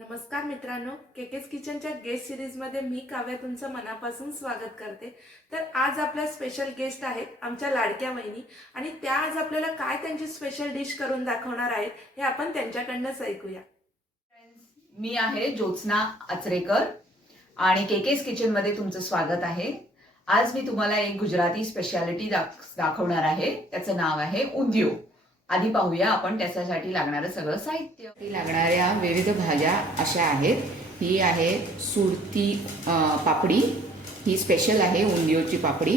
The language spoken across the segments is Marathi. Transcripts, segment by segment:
नमस्कार मित्रांनो, केकेस किचनच्या गेस्ट सिरीजमध्ये मी काव्या तुमचं मनापासून स्वागत करते। तर आज आपल्या स्पेशल गेस्ट आहेत आमच्या लाडक्या वहिनी आणि त्या आज आपल्याला काय त्यांची स्पेशल डिश करून दाखवणार आहेत हे आपण त्यांच्याकडूनच ऐकूया। मी आहे ज्योत्स्ना आचरेकर आणि केकेस किचन मध्ये तुमचं स्वागत आहे। आज मी तुम्हाला एक गुजराती स्पेशालिटी दाखवणार आहे। त्याचं नाव आहे उंधियू। आधी पाहूया आपण त्याच्यासाठी लागणारं सगळं साहित्य। लागणाऱ्या विविध भाज्या अशा आहेत। ही आहे सुरती पापडी, ही स्पेशल आहे उंधियूची पापडी।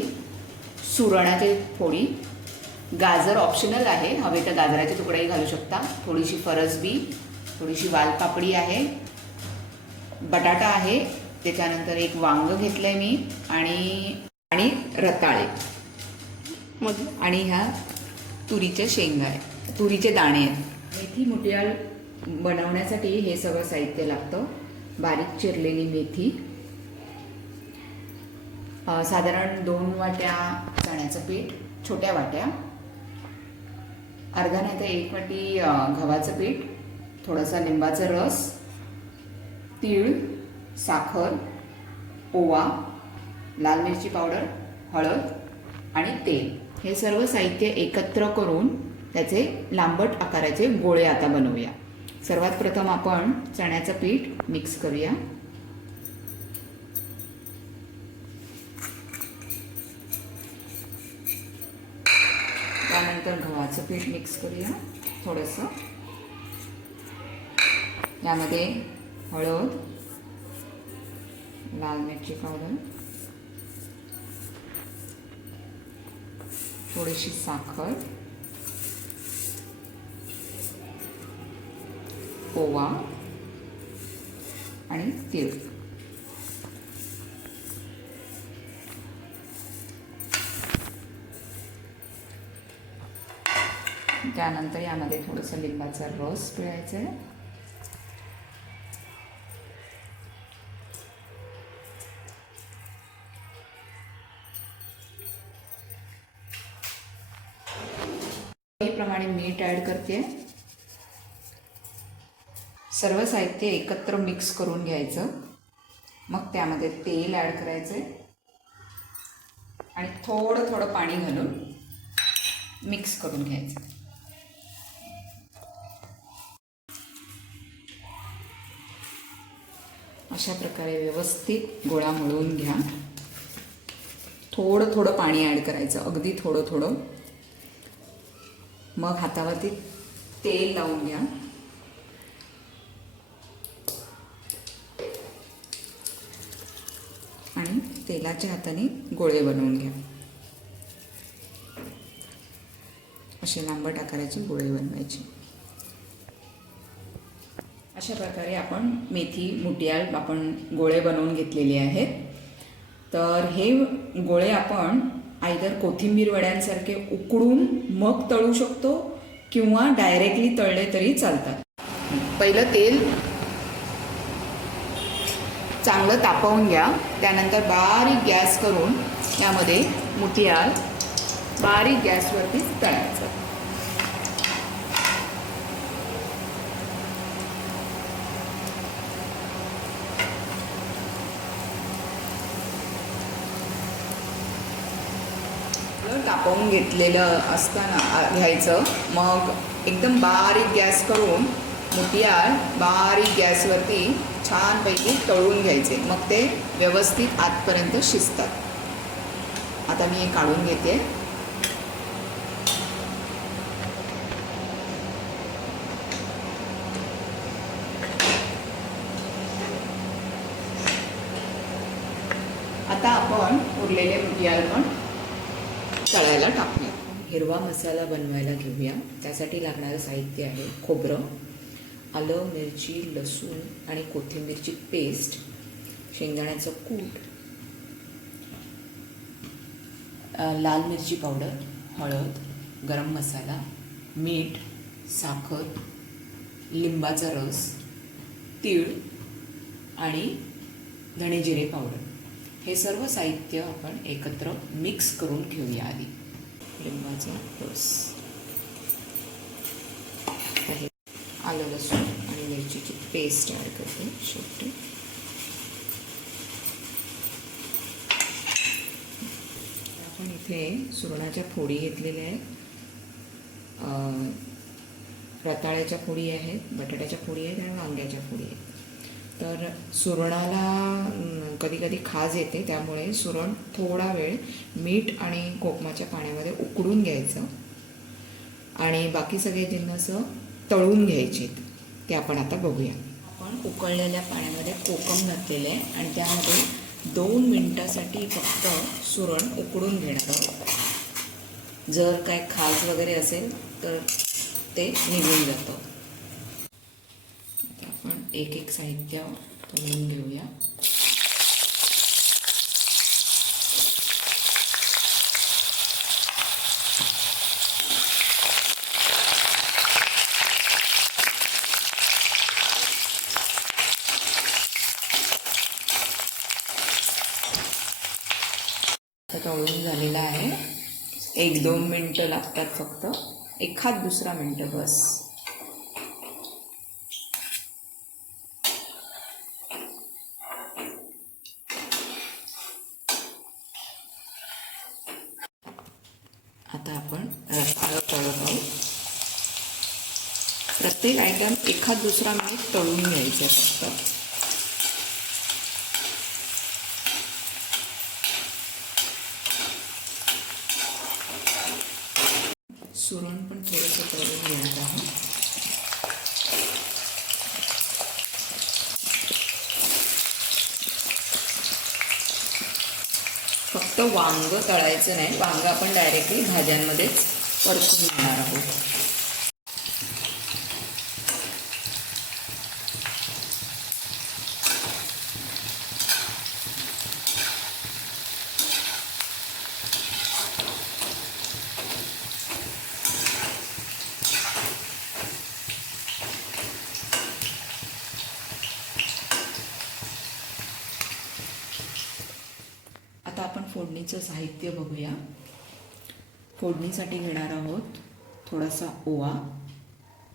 सुरणाची फोडी, गाजर ऑप्शनल आहे, हवे तर गाजराचे तुकडेही घालू शकता। थोडीशी फरसबी, थोडीशी वालपापडी आहे, बटाटा आहे, त्याच्यानंतर एक वांग घेतलंय मी आणि रताळे आणि ह्या तुरीच्या शेंगा आहे, तुरीचे दाणे आहेत। मेथी मुठियाळ बनवण्यासाठी हे सगळं साहित्य लागतं। बारीक चिरलेली मेथी, साधारण 2 वाट्या चण्याचं पीठ, छोट्या वाट्या, अर्धा नाही तर 1 वाटी गव्हाचं पीठ, थोडासा लिंबाचा रस, तीळ, साखर, ओवा, लाल मिरची पावडर, हळद आणि तेल। हे सर्व साहित्य एकत्र करून त्याचे लांबट आकाराचे गोळे आता बनवूया। सर्वात प्रथम आपण चण्याचं पीठ मिक्स करूया। त्यानंतर गव्हाचं पीठ मिक्स करूया थोडंसं। यामध्ये हळद, लाल मिरची पावडर, थोडीशी साखर, ओवा आणि तीळ। त्यानंतर यामध्ये थोडंसं लिंबाचा रस पिळायचा आहे। प्रमाणे मीठ ऍड करते। सर्व साहित्य एकत्र मिक्स करून घ्यायचं। मग त्यामध्ये तेल ऍड करायचं आणि थोडं थोडं पाणी घालून मिक्स करून घ्यायचं। अशा प्रकारे व्यवस्थित गोळा मळून घ्या। थोडं थोडं पाणी ऍड करायचं, अगदी थोडं थोडं। मग हातावरती तेल लावून घ्या आणि तेलाच्या हाताने गोळे बनवून घ्या। असे लांबट आकाराचे गोळे बनवायचे। अशा प्रकारे आपण मेथी मुठियाळ आपण गोळे बनवून घेतलेले आहेत। तर हे गोळे आपण आयदर कोथिंबीर वड्यांसारखे उकडून मग तळू शकतो किंवा डायरेक्टली तळले तरी चालतात। पहिलं तेल चांगलं तापवून घ्या। त्यानंतर बारीक गॅस करून यामध्ये मुठियाळ बारीक गॅसवरती तळायचं। तापवून घेतलेलं असताना घ्यायचं। मग एकदम बारीक गॅस करून मुठियाळ बारीक गॅसवरती छानपैकी तळून घ्यायचे। मग ते व्यवस्थित आतपर्यंत शिजतात। आता मी हे काढून घेते। आता आपण उरलेले मुठियाळ पण तळायला टाकूया। हिरवा मसाला बनवायला घेऊया। त्यासाठी लागणारं साहित्य आहे खोबरं, आलं, मिरची, लसूण आणि कोथिंबीरची पेस्ट, शेंगदाण्याचं कूट, लाल मिरची पावडर, हळद, गरम मसाला, मीठ, साखर, लिंबाचा रस, तीळ आणि धणे जिरे पावडर। हे सर्व साहित्य आपण एकत्र मिक्स करून घेऊया। आधी लिंबाचा रस, आलं, लसूण आणि मिरचीची पेस्ट ॲड करते शेवटी. आपण इथे सुरणाच्या फोडी घेतलेल्या आहेत, रताळ्याच्या फोडी आहेत, बटाट्याच्या फोडी आहेत आणि वांग्याच्या फोडी आहेत. तर सुरणाला कधी कधी खाज येते, त्यामुळे सुरण थोडा वेळ मीठ आणि कोकमाच्या पाण्यामध्ये उकडून घ्यायचं आणि बाकी सगळे जिन्नस तळून घ्यायचे. ते आपण आता बघूया. आपण उकळलेल्या पाण्यामध्ये कोकम घातलेले आहे आणि त्यामध्ये 2 मिनिटासाठी फक्त सुरण उकडून घेणार आहोत. जर काय खाज वगैरे असेल तर ते निघून जातं. आता आपण एक एक साहित्य तळून घेऊया. तळून झालेला आहे. 1-2 मिनटं लागतात फक्त, एखाद दुसरा मिनटं बस. आता आपण रताळं तळत आहोत. प्रत्येक आयटम एखाद दुसरा मिनिट तळून घ्यायचं फक्त. सुरण पण थोडंसं तळून घेणार आहे. फक्त वांग तळायचं नाही, वांग आपण डायरेक्टली भाज्यांमध्येच परतून घेणार आहोत. आता आपण फोडणीचं साहित्य बघूया. फोडणीसाठी घेणार आहोत थोडासा ओवा,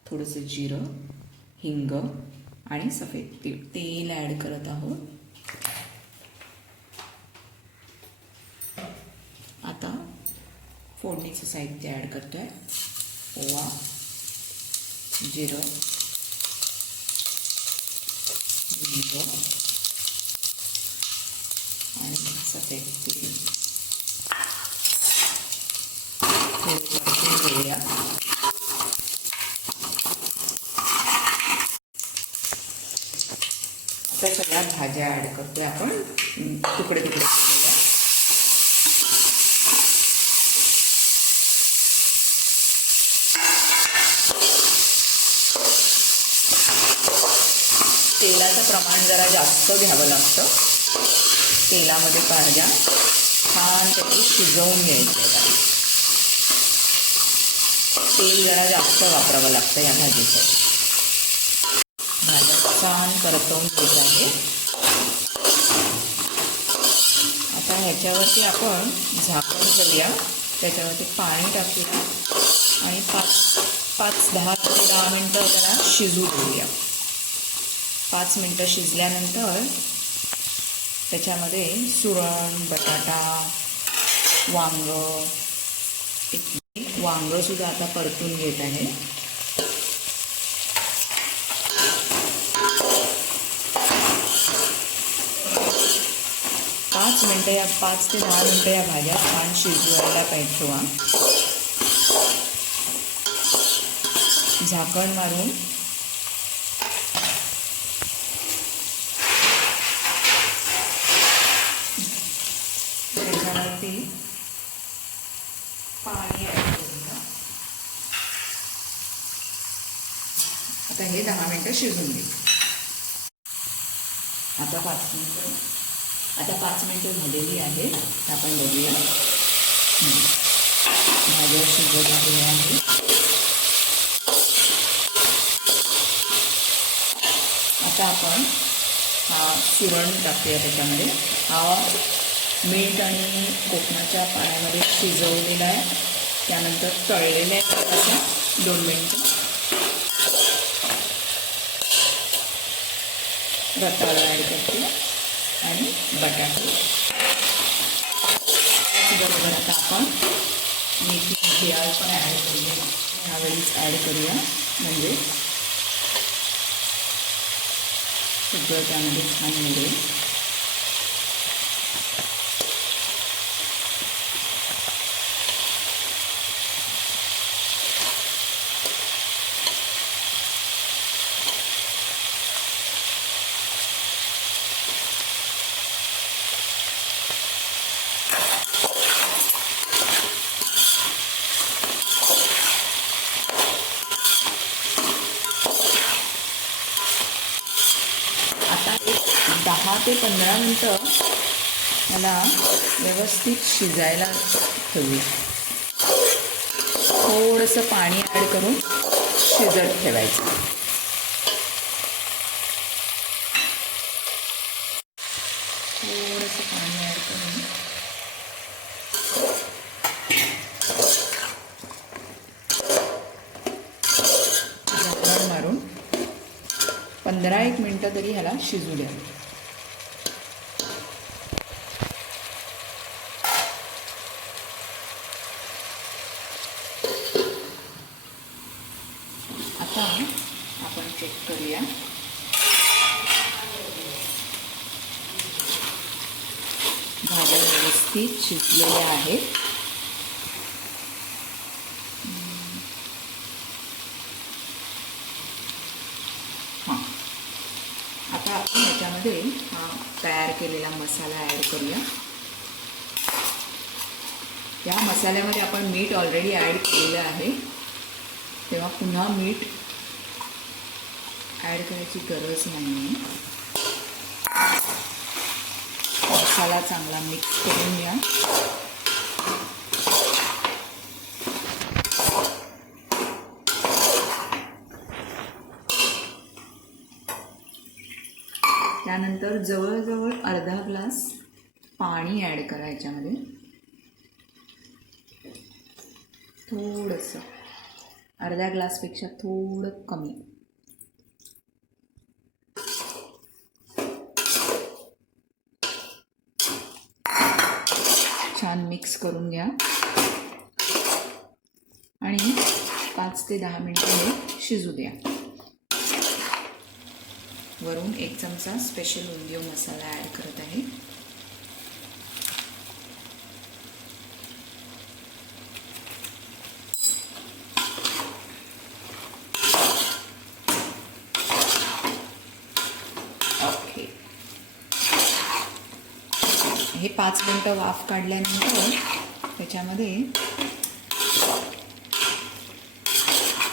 थोडंसं जिरं, हिंग आणि सफेद तीळ. तेल ॲड करत आहोत. आता फोडणीचं साहित्य ॲड करतोय. ओवा, जिरं, हिंग आणि सफेद तीळ. घेऊया. आता सगळ्या भाज्या ॲड करते आपण, तुकडे तुकडे केलेल्या. तेलाचं प्रमाण जरा जास्त घ्यावं लागतं. तेलामध्ये भाज्या छान त्याची शिजवून घ्यायच्या. तेल जरा जास्त वापरावं लागतं या भाजीसाठी. भाज्या छान परतवून घेत आहे. आता ह्याच्यावरती आपण झाकण ठेवूया, त्याच्यावरती पाणी टाकूया आणि 5-10 ते 10 मिनटं त्याला शिजू देऊया. 5 मिनटं शिजल्यानंतर त्याच्यामध्ये सुरण, बटाटा, वांग सुद्धा आता परतून घेत आहे. या 5 ते 10 मिनटं या भाज्या छान शिजवायला पाहिजे. झाकण मारून त्याच्यावरती पाणी ॲड करूया. आता हे 10 मिनटं शिजून घेऊ. आता 5 मिनटं झालेली आहेत. आपण बघूया. भाज्या शिजत आलेल्या आहेत. आता आपण हा सुरण टाकूया त्याच्यामध्ये. हा मीठ आणि कोकमाच्या पाण्यामध्ये शिजवलेला आहे. त्यानंतर तळलेल्या आहे अशा 2 मिनटं. रताळं ॲड करते आणि बटाटे. त्याचबरोबर आता आपण मेथी डाळ पण ॲड करूया. ह्यावेळीच ॲड करूया म्हणजे सगळं त्यामध्ये छान मिळेल. आता एक 10 ते 15 मिनटं याला व्यवस्थित शिजायला ठेवूया. थोडंसं पाणी ॲड करून शिजत ठेवायचं. थोडंसं पाणी ॲड करून झाकण मारून 15-1 मिनटं तरी ह्याला शिजू द्या. आता आपण चेक करूया. भाज्या व्यवस्थित शिजलेल्या आहेत. हां, आता आपण याच्यामध्ये हा तयार केलेला मसाला ॲड करूया. या मसाल्यामध्ये आपण मीठ ऑलरेडी ॲड केलेलं आहे, तेव्हा पुन्हा मीठ ॲड करायची गरज नाही आहे. मसाला चांगला मिक्स करून घ्या. त्यानंतर जवळजवळ अर्धा ग्लास पाणी ॲड करा याच्यामध्ये. थोडंसं, अर्ध्या ग्लासपेक्षा थोडं कमी. छान मिक्स करून घ्या आणि 5 ते 10 मिनिटं हे शिजू द्या. वरून 1 चमचा स्पेशल उंधियो मसाला ॲड करत आहे. ओके, हे 5 मिनिटं वाफ काढल्यानंतर त्याच्यामध्ये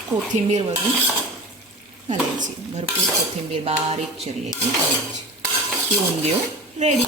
कोथिंबीर वरून घालायची. भरपूर कोथिंबीर बारीक चिरलेली घालायची. ही उंधियो रेडी.